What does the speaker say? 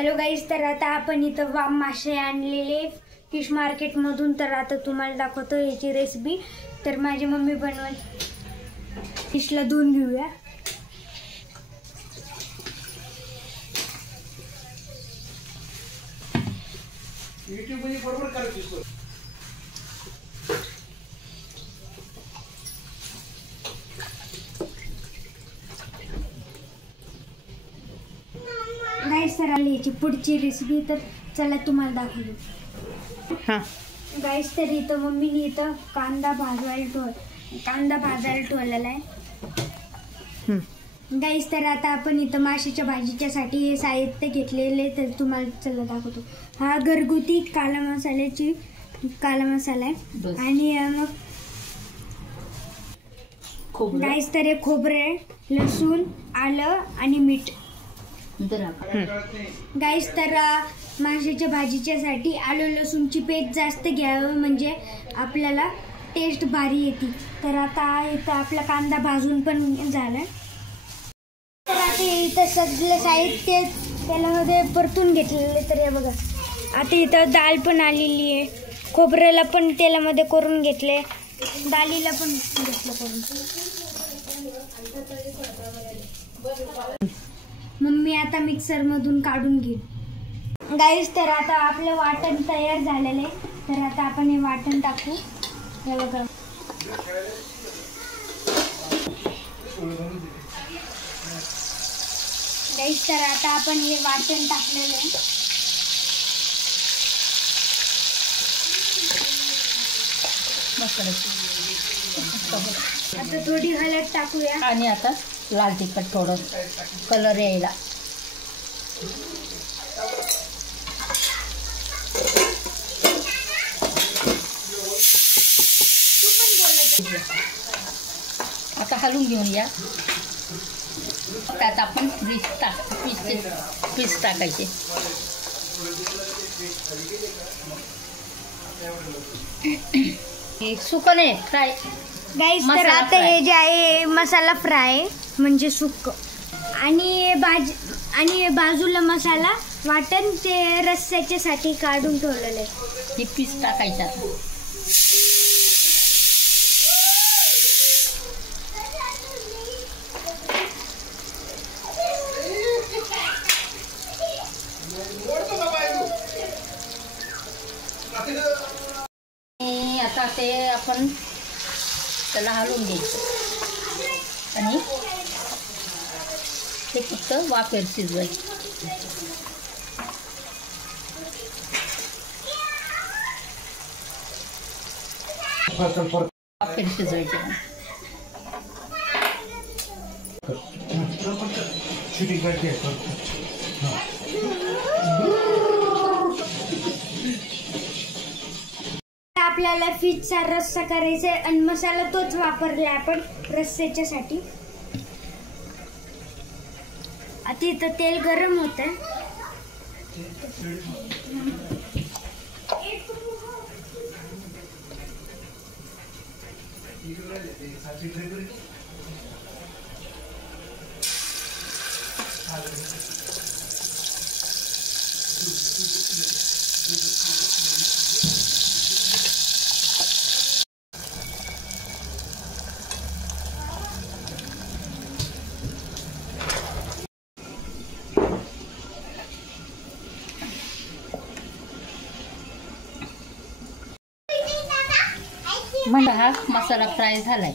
Hello guys, तर आता आपण इथं वाम मासे आणलेले फिश मार्केटमधून. तर आता तुम्हाला दाखवतो याची रेसिपी. तर माझी मम्मी बनवत. फिशला धुवून घेऊया. गाईज, तर आली याची पुढची रेसिपी. तर चला तुम्हाला दाखवतो. गाईज, तर इथं मम्मीने इथं कांदा भाजायला ठेवलेला आहे. गाईज, तर आता आपण इथं माशाच्या भाजीच्यासाठी हे साहित्य घेतलेले. तर तुम्हाला चला दाखवतो. हा घरगुती काला मसाला आहे. आणि मग गाईज, तर हे खोबरे, लसूण, आलं आणि मीठ. गाईज, तर माशाच्या भाजीच्यासाठी आलं लसूणची पेस्ट जास्त घ्यावं, म्हणजे आपल्याला टेस्ट भारी येते. तर आता इथं आपला कांदा भाजून पण झाला. तर आता इथं सगळं साहित्य त्यामध्ये परतून घेतलेले. तर हे बघा, आता इथं डाळ पण आलेली आहे. खोबऱ्याला पण तेलामध्ये करून घेतले, डाळीला पण घेतलं करून. मम्मी आता मिक्सर मधून काढून घेईल. गाईज, तर आता आपलं वाटण तयार झालेलं आहे. तर आता आपण हे वाटण टाकू. हे बघा, गाईज, तर आता आपण हे वाटण टाकलेलं आहे. आता थोडी हळद टाकूया. आणि आता लाल तिखट थोडं कलर यायला. आता हलवून घेऊन या. त्यात आपण पीस टाकायचे. सुकं नाही, फ्राय. गाईज, तर आता हे जे आहे मसाला फ्राय म्हणजे सुक्क. आणि बाजूला मसाला वाटण ते रस्स्याच्यासाठी काढून ठेवलेलं आहे. हे पीस टाकायचा. आता ते आपण त्याला हलवून घ्यायचं आणि ते फक्त वाफेवर शिजवायचं. वाफेवर शिजवायचे. आपल्याला फिशचा रस्सा करायचा आहे आणि मसाला तोच वापरला आपण रस्स्याच्यासाठी. आता इथं तेल गरम होत आहे. म्हणजे हा मसाला फ्राय झालाय.